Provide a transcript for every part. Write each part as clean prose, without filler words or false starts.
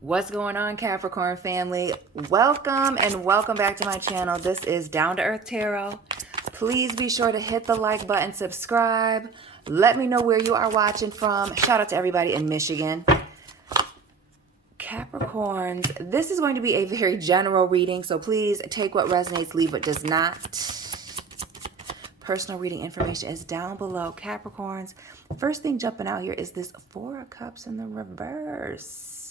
What's going on, Capricorn family? Welcome and welcome back to my channel. This is Down to Earth Tarot. Please be sure to hit the like button, subscribe. Let me know where you are watching from. Shout out to everybody in Michigan. Capricorns, this is going to be a very general reading, so please take what resonates, leave what does not. Personal reading information is down below. Capricorns, first thing jumping out here is this Four of Cups in the reverse.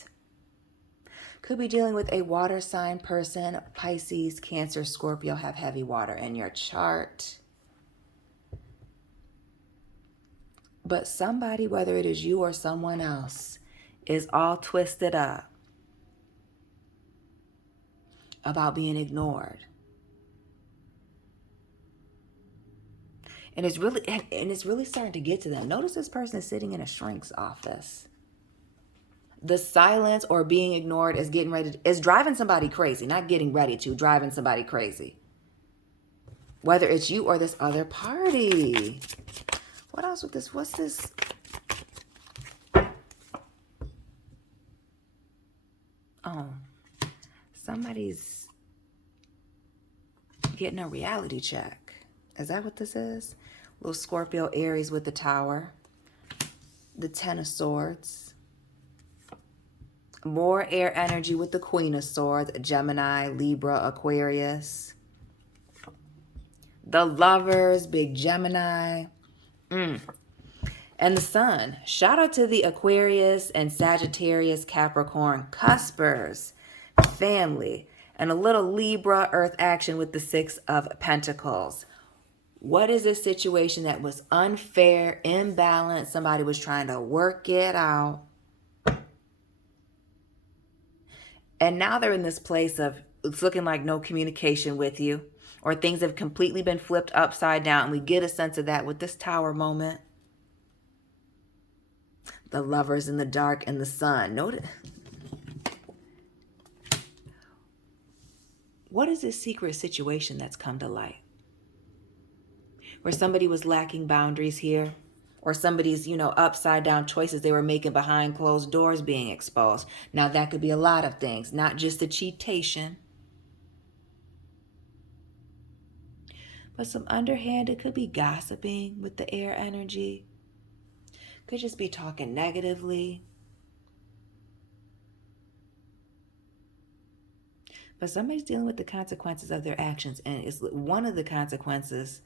Could be dealing with a water sign person. Pisces, Cancer, Scorpio have heavy water in your chart. But somebody, whether it is you or someone else, is all twisted up about being ignored. And it's really starting to get to them. Notice this person is sitting in a shrink's office. The silence or being ignored is driving somebody crazy. Not getting ready to, driving somebody crazy. Whether it's you or this other party. What else with this? What's this? Oh, somebody's getting a reality check. Is that what this is? Little Scorpio, Aries with the Tower. The Ten of Swords. More air energy with the Queen of Swords, Gemini, Libra, Aquarius. The Lovers, big Gemini. And the Sun. Shout out to the Aquarius and Sagittarius, Capricorn, Cuspers, family. And a little Libra, Earth action with the Six of Pentacles. What is this situation that was unfair, imbalanced? Somebody was trying to work it out. And now they're in this place of it's looking like no communication with you, or things have completely been flipped upside down. And we get a sense of that with this Tower moment. The Lovers in the dark and the Sun. Notice. What is this secret situation that's come to light? Where somebody was lacking boundaries here. Or somebody's, upside down choices they were making behind closed doors being exposed. Now, that could be a lot of things, not just the cheatation. But some underhanded, could be gossiping with the air energy. Could just be talking negatively. But somebody's dealing with the consequences of their actions. And one of the consequences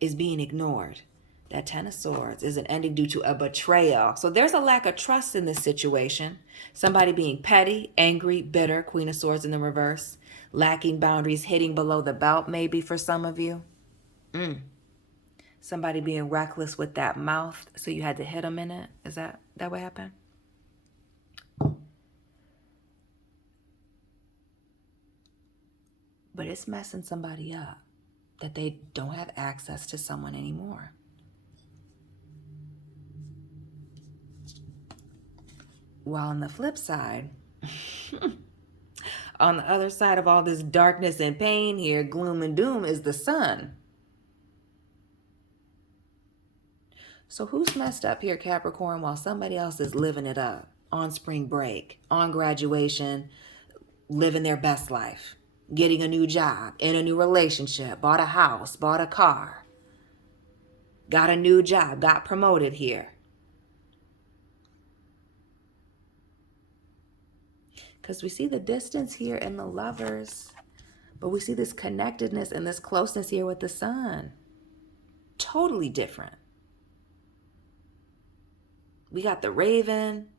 is being ignored. That Ten of Swords is an ending due to a betrayal. So there's a lack of trust in this situation. Somebody being petty, angry, bitter, Queen of Swords in the reverse. Lacking boundaries, hitting below the belt maybe for some of you. Somebody being reckless with that mouth, so you had to hit them in it. Is that what happened? But it's messing somebody up that they don't have access to someone anymore. While on the flip side, on the other side of all this darkness and pain here, gloom and doom, is the Sun. So who's messed up here, Capricorn, while somebody else is living it up? On spring break, on graduation, living their best life, getting a new job, in a new relationship, bought a house, bought a car, got a new job, got promoted here. Because we see the distance here in the Lovers, but we see this connectedness and this closeness here with the Sun. Totally different. We got the Raven.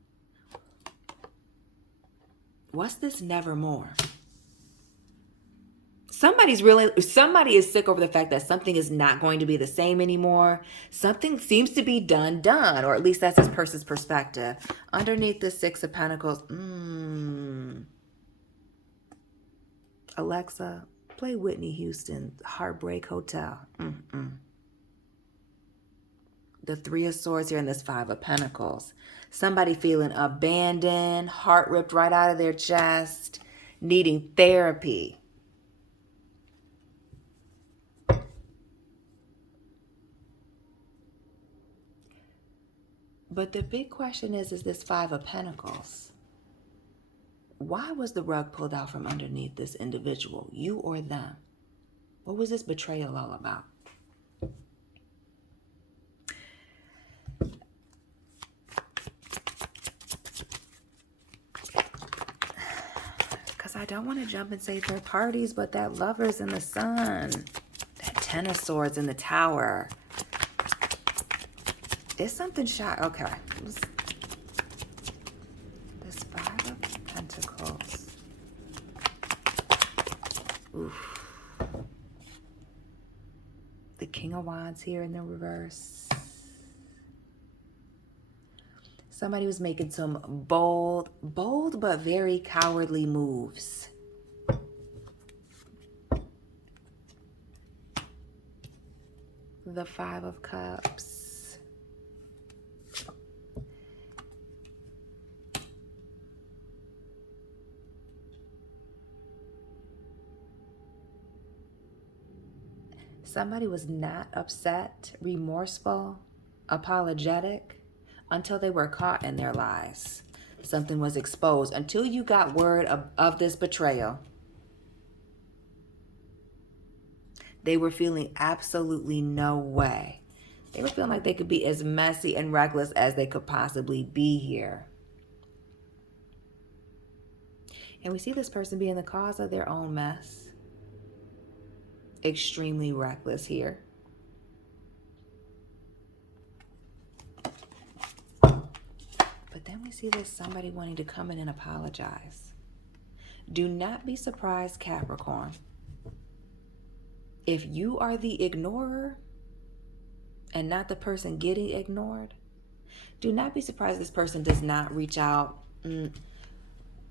What's this nevermore? Somebody is sick over the fact that something is not going to be the same anymore. Something seems to be done, or at least that's this person's perspective. Underneath the Six of Pentacles, Alexa, play Whitney Houston's Heartbreak Hotel. The Three of Swords here and this Five of Pentacles. Somebody feeling abandoned, heart ripped right out of their chest, needing therapy. But the big question is this Five of Pentacles? Why was the rug pulled out from underneath this individual, you or them? What was this betrayal all about? Because I don't want to jump and say third parties, but that Lovers in the Sun, that Ten of Swords in the Tower. Is something shot? Okay. This Five of Pentacles. Oof. The King of Wands here in the reverse. Somebody was making some bold but very cowardly moves. The Five of Cups. Somebody was not upset, remorseful, apologetic until they were caught in their lies. Something was exposed. Until you got word of this betrayal, they were feeling absolutely no way. They were feeling like they could be as messy and reckless as they could possibly be here. And we see this person being the cause of their own mess. Extremely reckless here. But then we see there's somebody wanting to come in and apologize. Do not be surprised, Capricorn, if you are the ignorer and not the person getting ignored. Do not be surprised this person does not reach out.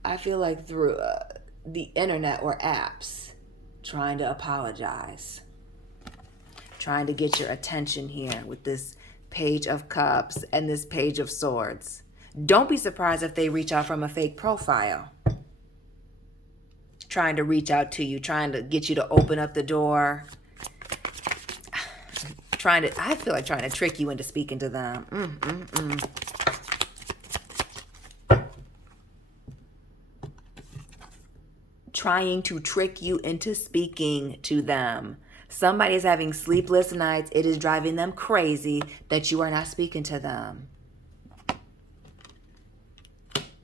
I feel like through the internet or apps, trying to apologize, trying to get your attention here with this Page of Cups and this Page of Swords. Don't be surprised if they reach out from a fake profile, trying to reach out to you, trying to get you to open up the door, I feel like trying to trick you into speaking to them. Trying to trick you into speaking to them. Somebody is having sleepless nights. It is driving them crazy that you are not speaking to them.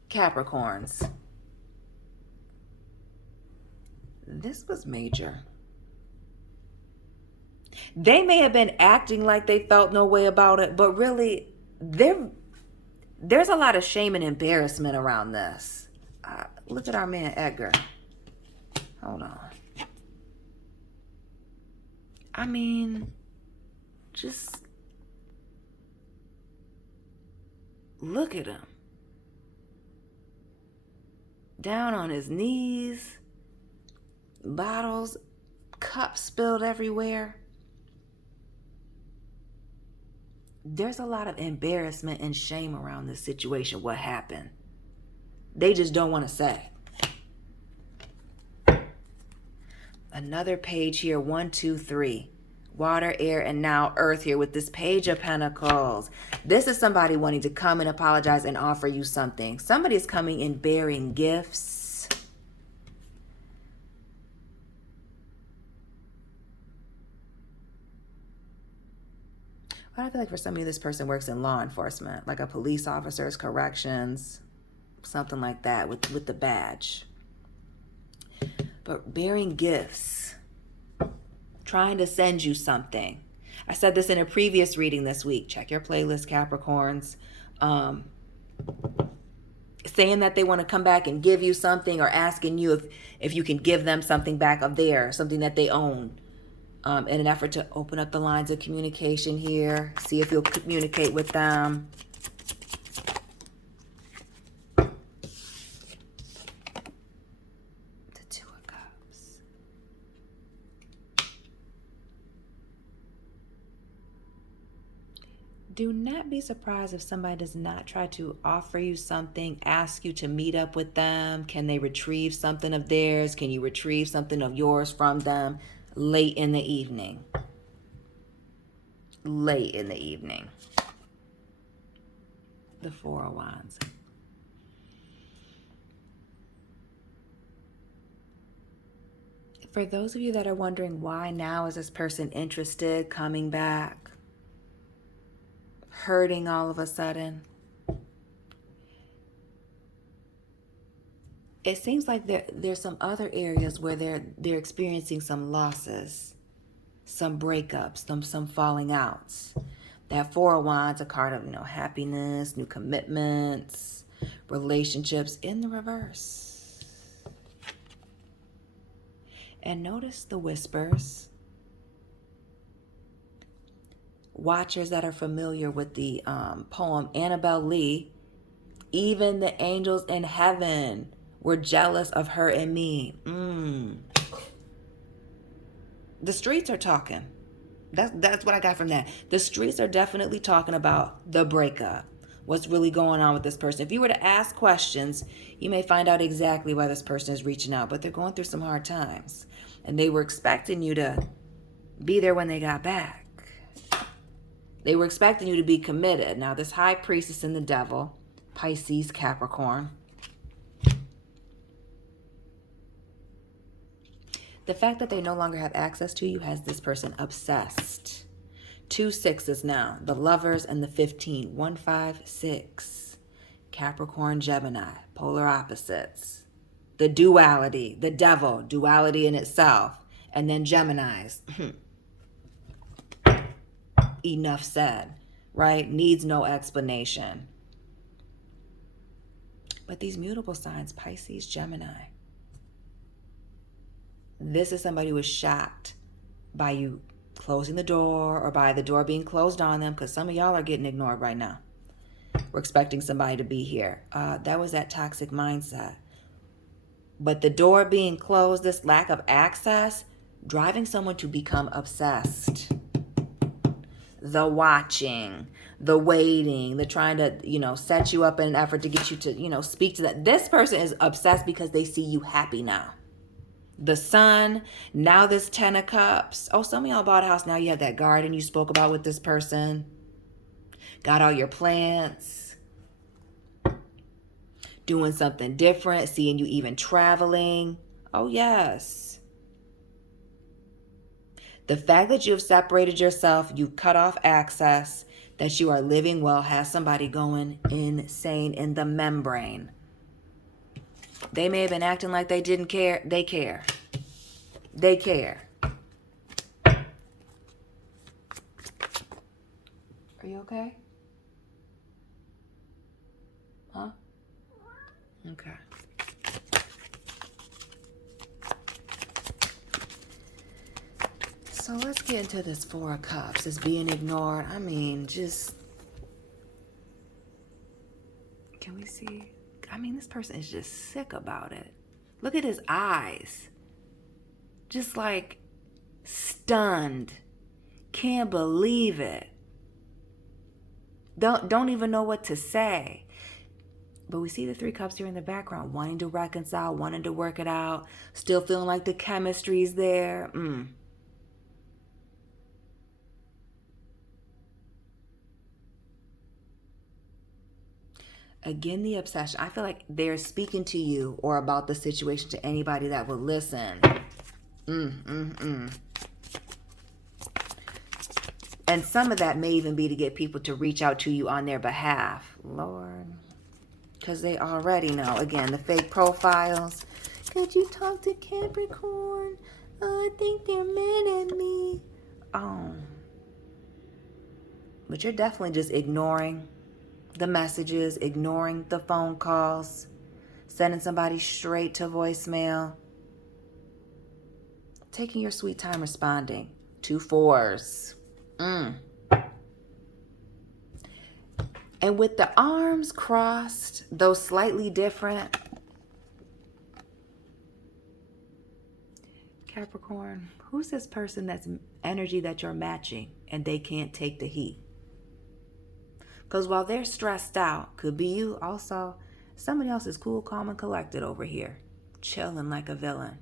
Capricorns. This was major. They may have been acting like they felt no way about it, but really, there's a lot of shame and embarrassment around this. Look at our man Edgar. Hold on. I mean, just look at him. Down on his knees, bottles, cups spilled everywhere. There's a lot of embarrassment and shame around this situation. What happened? They just don't want to say. Another page here, 1, 2, 3. Water, air, and now earth here with this Page of Pentacles. This is somebody wanting to come and apologize and offer you something. Somebody is coming in bearing gifts. But I feel like for some of you, this person works in law enforcement, like a police officer's corrections, something like that with the badge. But bearing gifts, trying to send you something. I said this in a previous reading this week. Check your playlist, Capricorns. Saying that they want to come back and give you something, or asking you if you can give them something back of theirs, something that they own. In an effort to open up the lines of communication here. See if you'll communicate with them. Do not be surprised if somebody does not try to offer you something, ask you to meet up with them. Can they retrieve something of theirs? Can you retrieve something of yours from them late in the evening? Late in the evening. The Four of Wands. For those of you that are wondering why now is this person interested, coming back, hurting all of a sudden, it seems like there's some other areas where they're experiencing some losses, some breakups, some falling outs. That Four of Wands, a card of, happiness, new commitments, relationships in the reverse. And notice the whispers. Watchers that are familiar with the poem Annabel Lee, even the angels in heaven were jealous of her and me. The streets are talking. That's what I got from that. The streets are definitely talking about the breakup. What's really going on with this person. If you were to ask questions, you may find out exactly why this person is reaching out. But they're going through some hard times. And they were expecting you to be there when they got back. They were expecting you to be committed. Now, this High Priestess and the Devil, Pisces, Capricorn. The fact that they no longer have access to you has this person obsessed. 2 6s now. The Lovers and the 15. 1, 5, 6. Capricorn, Gemini. Polar opposites. The duality. The devil. Duality in itself. And then Geminis. Enough said. Right? Needs no explanation. But these mutable signs, Pisces, Gemini. This is somebody who was shocked by you closing the door or by the door being closed on them, because some of y'all are getting ignored right now. We're expecting somebody to be here. That was that toxic mindset. But the door being closed, this lack of access, driving someone to become obsessed. The watching, the waiting, the trying to, set you up in an effort to get you to, speak to that. This person is obsessed because they see you happy now. The Sun, now this 10 of Cups. Oh, some of y'all bought a house. Now you have that garden you spoke about with this person. Got all your plants. Doing something different. Seeing you even traveling. Oh, yes. The fact that you have separated yourself, you cut off access, that you are living well, has somebody going insane in the membrane. They may have been acting like they didn't care. They care. They care. Are you okay? Huh? Okay. So let's get into this Four of Cups. It's being ignored. I mean, just... Can we see? I mean, this person is just sick about it. Look at his eyes. Just like stunned. Can't believe it. Don't even know what to say. But we see the 3 cups here in the background, wanting to reconcile, wanting to work it out, still feeling like the chemistry's there. Again, the obsession. I feel like they're speaking to you or about the situation to anybody that will listen. And some of that may even be to get people to reach out to you on their behalf. Lord. Because they already know. Again, the fake profiles. Could you talk to Capricorn? Oh, I think they're mad at me. Oh. But you're definitely just ignoring the messages, ignoring the phone calls, sending somebody straight to voicemail, taking your sweet time responding. 2 4s. And with the arms crossed, though slightly different, Capricorn, who's this person that's energy that you're matching and they can't take the heat? Because while they're stressed out, could be you also, somebody else is cool, calm, and collected over here, chilling like a villain.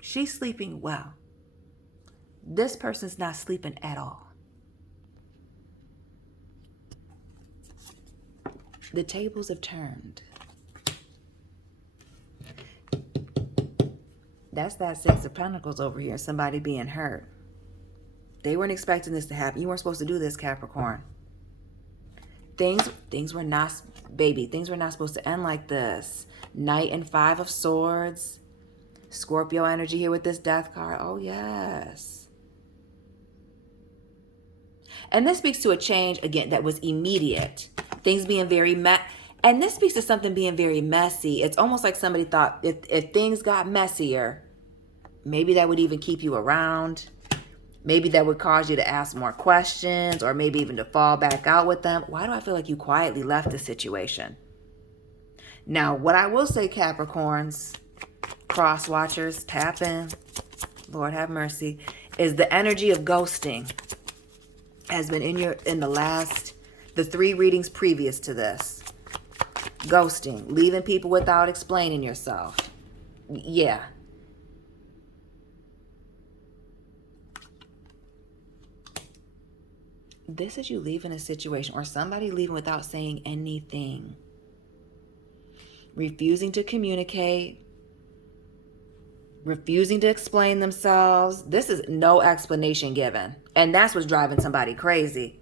She's sleeping well. This person's not sleeping at all. The tables have turned. That's that Six of Pentacles over here. Somebody being hurt. They weren't expecting this to happen. You weren't supposed to do this, Capricorn. Things were not, baby, things were not supposed to end like this. Knight and Five of Swords. Scorpio energy here with this Death card. Oh, yes. And this speaks to a change, again, that was immediate. Things being very and this speaks to something being very messy. It's almost like somebody thought if things got messier, maybe that would even keep you around. Maybe that would cause you to ask more questions, or maybe even to fall back out with them. Why do I feel like you quietly left the situation? Now, what I will say, Capricorns, cross watchers, tap in, Lord have mercy, is the energy of ghosting has been in the 3 readings previous to this. Ghosting, leaving people without explaining yourself. Yeah. This is you leaving a situation, or somebody leaving without saying anything. Refusing to communicate. Refusing to explain themselves. This is no explanation given. And that's what's driving somebody crazy.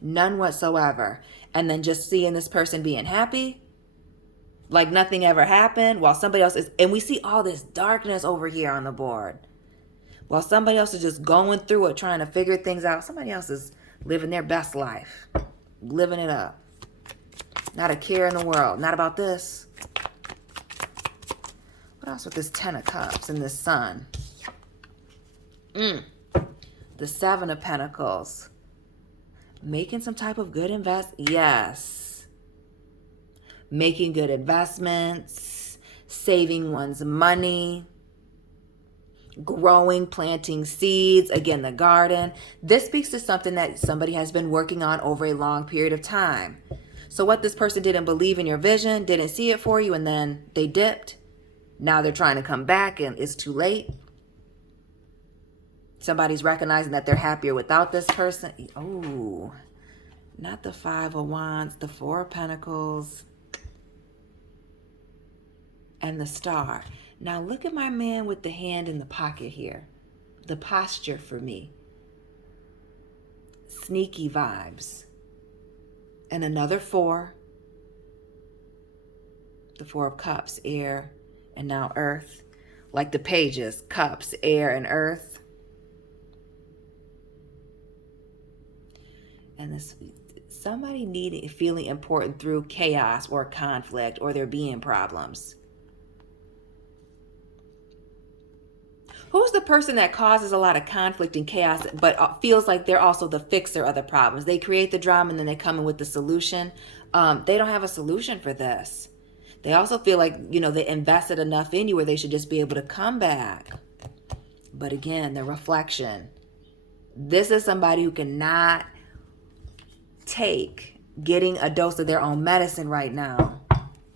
None whatsoever. And then just seeing this person being happy, like nothing ever happened, while somebody else is, and we see all this darkness over here on the board. While somebody else is just going through it, trying to figure things out, somebody else is living their best life, living it up. Not a care in the world. Not about this. What else with this 10 of Cups and this Sun? The 7 of Pentacles. Making some type of good yes. Making good investments. Saving one's money. Growing, planting seeds. Again, the garden. This speaks to something that somebody has been working on over a long period of time. So what this person didn't believe in your vision, didn't see it for you, and then they dipped. Now they're trying to come back and it's too late. Somebody's recognizing that they're happier without this person. Oh, not the 5 of Wands, the 4 of Pentacles, and the Star. Now look at my man with the hand in the pocket here. The posture for me. Sneaky vibes. And another 4. The 4 of Cups, air, and now earth. Like the pages, cups, air, and earth. And this, somebody feeling important through chaos or conflict, or there being problems. Who's the person that causes a lot of conflict and chaos, but feels like they're also the fixer of the problems? They create the drama and then they come in with the solution. They don't have a solution for this. They also feel like, you know, they invested enough in you where they should just be able to come back. But again, the reflection. This is somebody who cannot take getting a dose of their own medicine right now.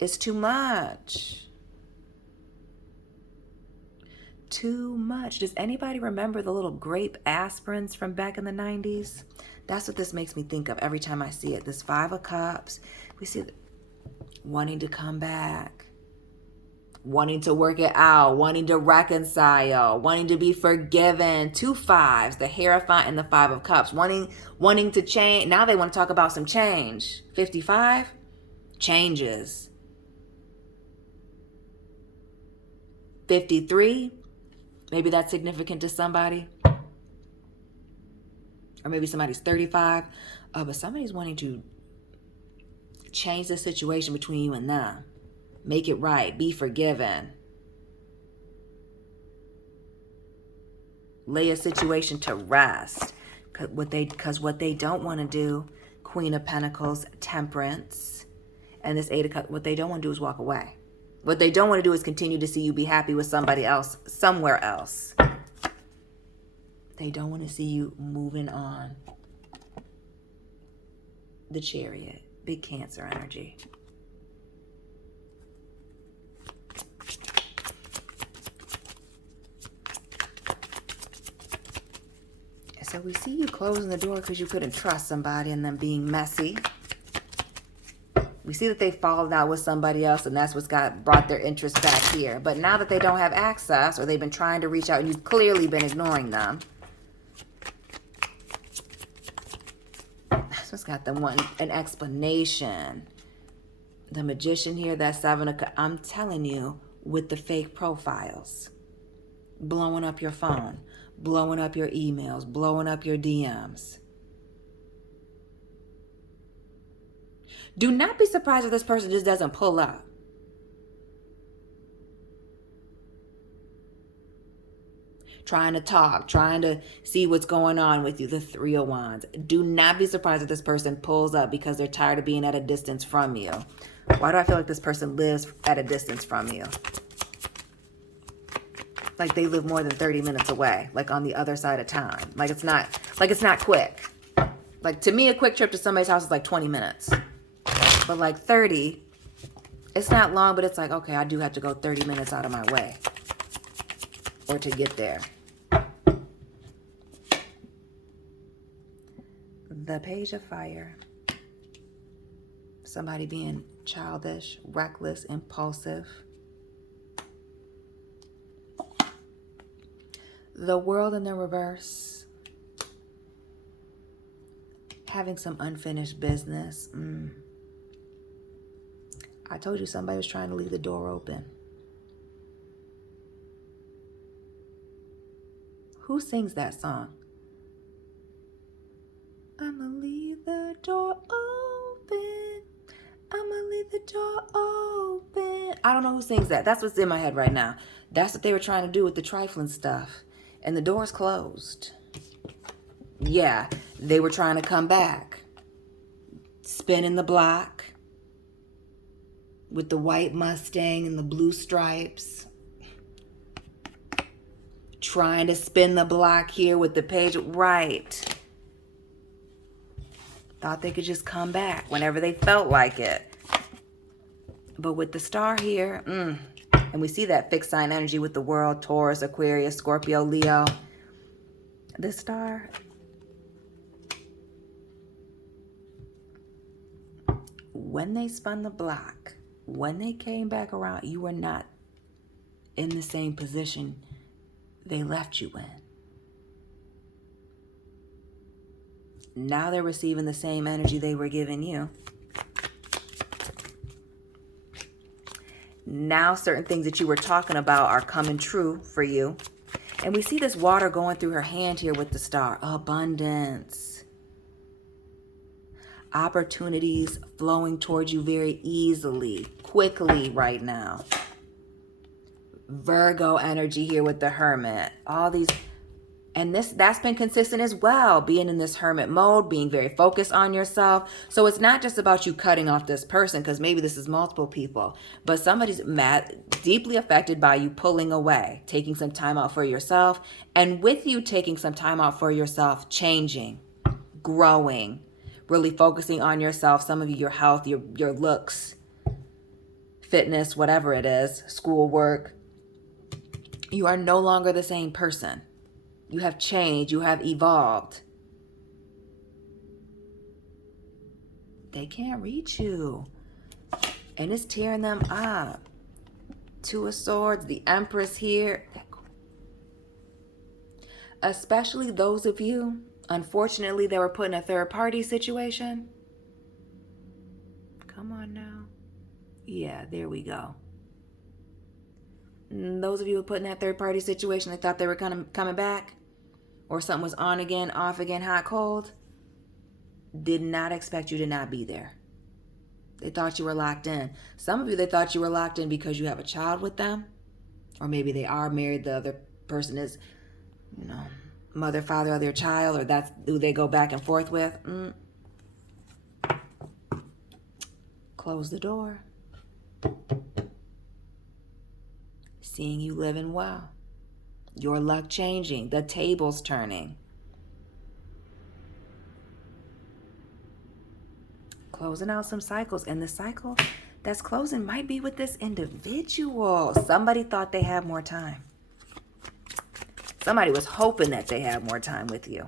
It's too much. Too much. Does anybody remember the little grape aspirins from back in the 90s? That's what this makes me think of every time I see it. This 5 of Cups. We see wanting to come back. Wanting to work it out. Wanting to reconcile. Wanting to be forgiven. 2 5s. The Hierophant and the 5 of Cups. Wanting to change. Now they want to talk about some change. 55. Changes. 53. Maybe that's significant to somebody. Or maybe somebody's 35. But somebody's wanting to change the situation between you and them. Make it right. Be forgiven. Lay a situation to rest. Because what they don't want to do, Queen of Pentacles, Temperance, and this 8 of Cups, what they don't want to do is walk away. What they don't want to do is continue to see you be happy with somebody else, somewhere else. They don't want to see you moving on. The Chariot, big Cancer energy. So we see you closing the door because you couldn't trust somebody and them being messy. We see that they've fallen out with somebody else, and that's what's brought their interest back here. But now that they don't have access, or they've been trying to reach out, and you've clearly been ignoring them, that's what's got them wanting an explanation. The Magician here, that 7 of Cups, I'm telling you, with the fake profiles, blowing up your phone, blowing up your emails, blowing up your DMs. Do not be surprised if this person just doesn't pull up. Trying to talk, trying to see what's going on with you, the 3 of Wands. Do not be surprised if this person pulls up because they're tired of being at a distance from you. Why do I feel like this person lives at a distance from you? Like they live more than 30 minutes away, like on the other side of town. Like it's not quick. Like to me, a quick trip to somebody's house is like 20 minutes. But like 30, it's not long, but it's like, okay, I do have to go 30 minutes out of my way or to get there. The Page of Fire. Somebody being childish, reckless, impulsive. The World in the reverse. Having some unfinished business. I told you somebody was trying to leave the door open. Who sings that song? I'ma leave the door open. I'ma leave the door open. I don't know who sings that. That's what's in my head right now. That's what they were trying to do with the trifling stuff. And the door's closed. Yeah, they were trying to come back. Spinning the block. With the white Mustang and the blue stripes. Trying to spin the block here with the page. Right. Thought they could just come back whenever they felt like it. But with the star here, and we see that fixed sign energy with the world, Taurus, Aquarius, Scorpio, Leo. The star. When they spun the block, when they came back around, you were not in the same position they left you in. Now they're receiving the same energy they were giving you. Now certain things that you were talking about are coming true for you. And we see this water going through her hand here with the star. Abundance. Opportunities flowing towards you very easily, quickly right now. Virgo energy here with the Hermit. All these, and that's been consistent as well, being in this hermit mode, being very focused on yourself. So it's not just about you cutting off this person, because maybe this is multiple people, but somebody's deeply affected by you pulling away, taking some time out for yourself, and with you taking some time out for yourself, changing, growing, really focusing on yourself. Some of you, your health, your looks, fitness, whatever it is, schoolwork. You are no longer the same person. You have changed. You have evolved. They can't reach you. And it's tearing them up. 2 of Swords, the Empress here. Especially those of you, unfortunately, that were put in a third-party situation. Come on now. Yeah, there we go. And those of you who were put in that third-party situation, they thought they were coming back, or something was on again, off again, hot, cold, did not expect you to not be there. They thought you were locked in. Some of you, they thought you were locked in because you have a child with them, or maybe they are married. The other person is, mother, father of their child, or that's who they go back and forth with. Close the door. Seeing you living well. Your luck changing. The tables turning. Closing out some cycles. And the cycle that's closing might be with this individual. Somebody thought they had more time. Somebody was hoping that they had more time with you.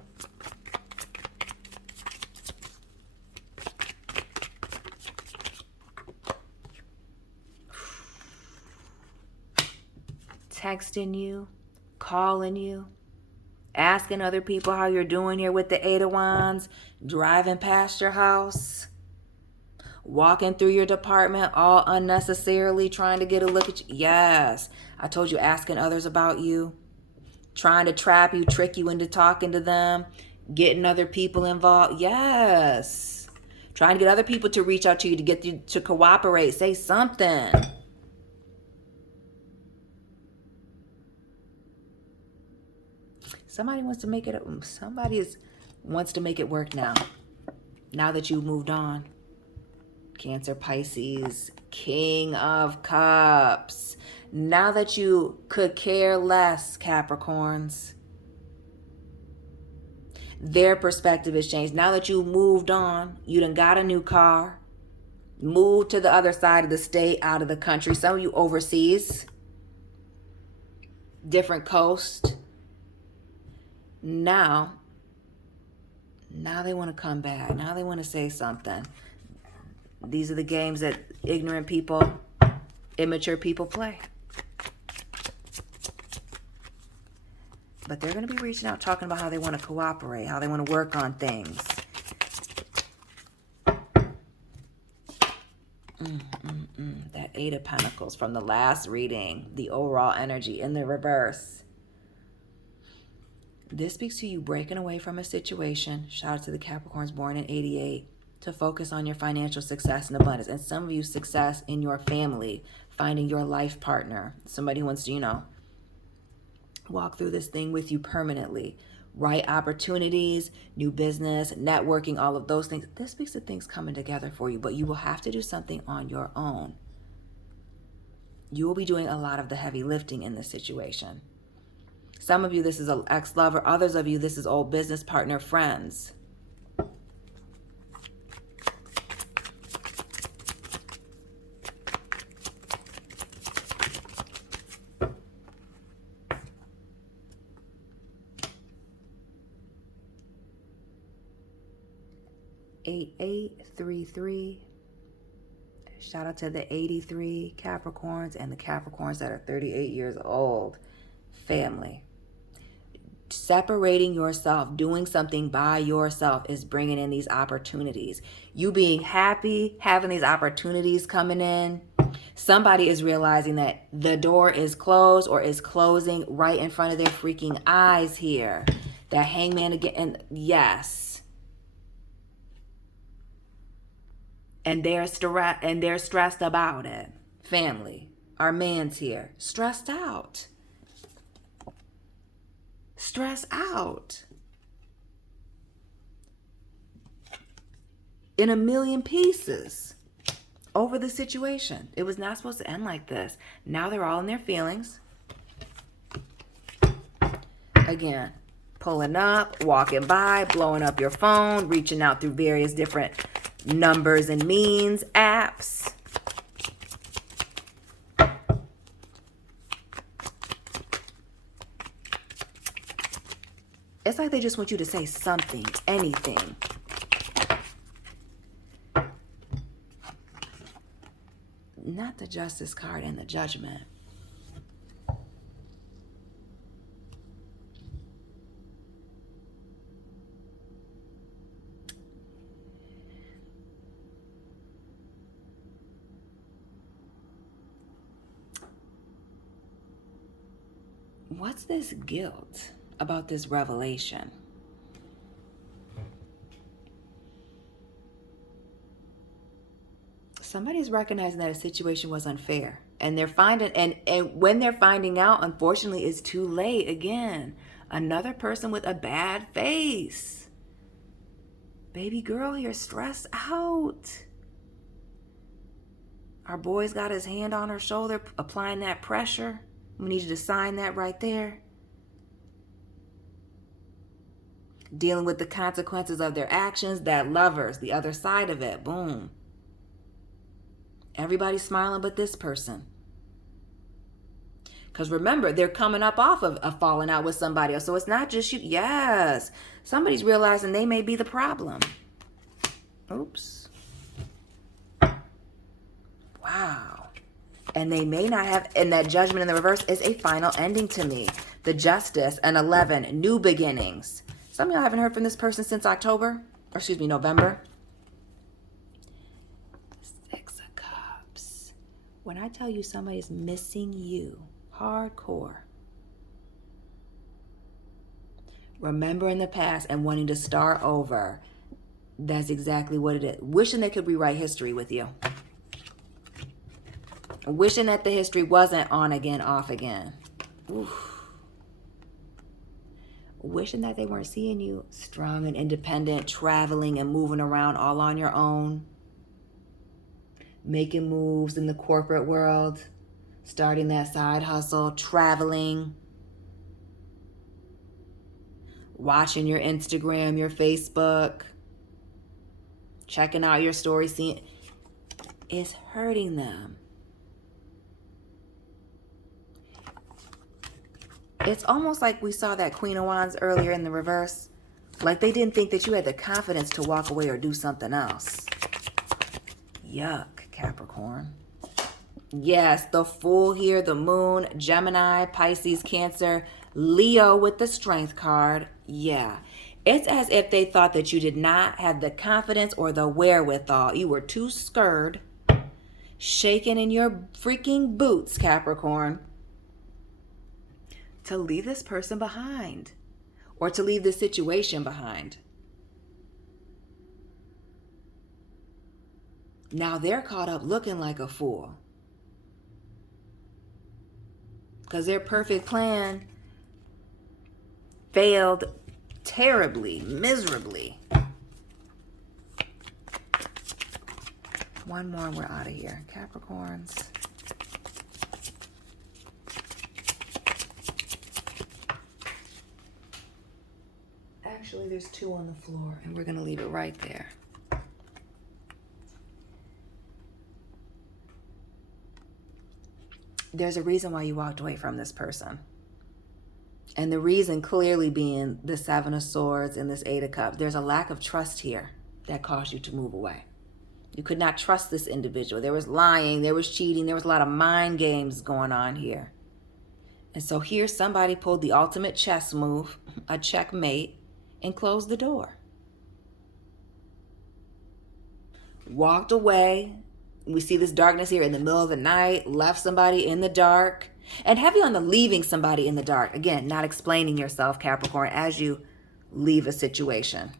texting you, calling you, asking other people how you're doing here with the Eight of Wands, driving past your house, walking through your department all unnecessarily trying to get a look at you. Yes, I told you, asking others about you, trying to trap you, trick you into talking to them, getting other people involved. Yes, trying to get other people to reach out to you, to get you to cooperate, say something. Somebody wants to make it, wants to make it work now that you've moved on. Cancer, Pisces, King of Cups. Now that you could care less, Capricorns. Their perspective has changed. Now that you moved on, you done got a new car, moved to the other side of the state, out of the country. Some of you overseas, different coast. Now they want to come back. Now they want to say something. These are the games that ignorant people, immature people play. But they're going to be reaching out, talking about how they want to cooperate, how they want to work on things. That Eight of Pentacles from the last reading, the overall energy in the reverse. This speaks to you breaking away from a situation. Shout out to the Capricorns born in 88. To focus on your financial success and abundance. And some of you, success in your family, finding your life partner. Somebody who wants to, walk through this thing with you permanently. Right opportunities, new business, networking, all of those things. This speaks to things coming together for you, but you will have to do something on your own. You will be doing a lot of the heavy lifting in this situation. Some of you, this is an ex-lover. Others of you, this is old business partner, friends. Eight, 833. Shout out to the 83 Capricorns and the Capricorns that are 38 years old. Family. Separating yourself, doing something by yourself is bringing in these opportunities. You being happy, having these opportunities coming in. Somebody is realizing that the door is closed or is closing right in front of their freaking eyes here. That Hangman again, and yes. And they're stressed about it. Family. Our man's here. Stressed out. Stress out. In a million pieces over the situation. It was not supposed to end like this. Now they're all in their feelings. Again, pulling up, walking by, blowing up your phone, reaching out through various different numbers and means, apps. It's like they just want you to say something, anything. Not the Justice card and the Judgment. What's this guilt about this revelation? Somebody's recognizing that a situation was unfair, and they're finding, and when they're finding out, unfortunately, it's too late. Again, another person with a bad face. Baby girl, you're stressed out. Our boy's got his hand on her shoulder, applying that pressure. We need you to sign that right there. Dealing with the consequences of their actions. That Lovers, the other side of it. Boom. Everybody's smiling but this person. Because remember, they're coming up off of a falling out with somebody else. So it's not just you. Yes. Somebody's realizing they may be the problem. Oops. Wow. And they may not have, and that Judgment in the reverse is a final ending to me. The Justice, an 11, new beginnings. Some of y'all haven't heard from this person since October, or excuse me, November. 6 of Cups. When I tell you somebody's missing you, hardcore. Remembering the past and wanting to start over. That's exactly what it is. Wishing they could rewrite history with you. Wishing that the history wasn't on again, off again. Oof. Wishing that they weren't seeing you strong and independent, traveling and moving around all on your own. Making moves in the corporate world. Starting that side hustle, traveling. Watching your Instagram, your Facebook. Checking out your story, seeing. It's hurting them. It's almost like we saw that Queen of Wands earlier in the reverse. Like they didn't think that you had the confidence to walk away or do something else. Yuck, Capricorn. Yes, the Fool here, the Moon, Gemini, Pisces, Cancer, Leo with the Strength card. Yeah. It's as if they thought that you did not have the confidence or the wherewithal. You were too scared, shaking in your freaking boots, Capricorn, to leave this person behind or to leave this situation behind. Now they're caught up looking like a fool because their perfect plan failed terribly, miserably. One more and we're out of here. Capricorns. Actually, there's 2 on the floor, and we're going to leave it right there. There's a reason why you walked away from this person. And the reason clearly being the 7 of Swords and this 8 of Cups. There's a lack of trust here that caused you to move away. You could not trust this individual. There was lying, there was cheating, there was a lot of mind games going on here. And so here somebody pulled the ultimate chess move, a checkmate, and closed the door. Walked away. We see this darkness here in the middle of the night, left somebody in the dark. And heavy on the leaving somebody in the dark. Again, not explaining yourself, Capricorn, as you leave a situation.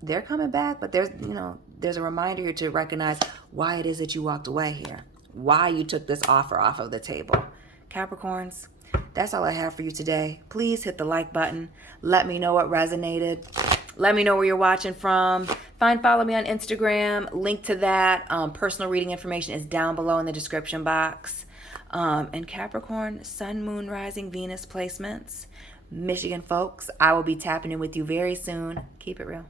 They're coming back, but there's a reminder here to recognize why it is that you walked away here. Why you took this offer off of the table. Capricorns, that's all I have for you today. Please hit the like button. Let me know what resonated. Let me know where you're watching from. Follow me on Instagram. Link to that. Personal reading information is down below in the description box. And Capricorn, Sun, Moon, Rising, Venus placements. Michigan folks, I will be tapping in with you very soon. Keep it real.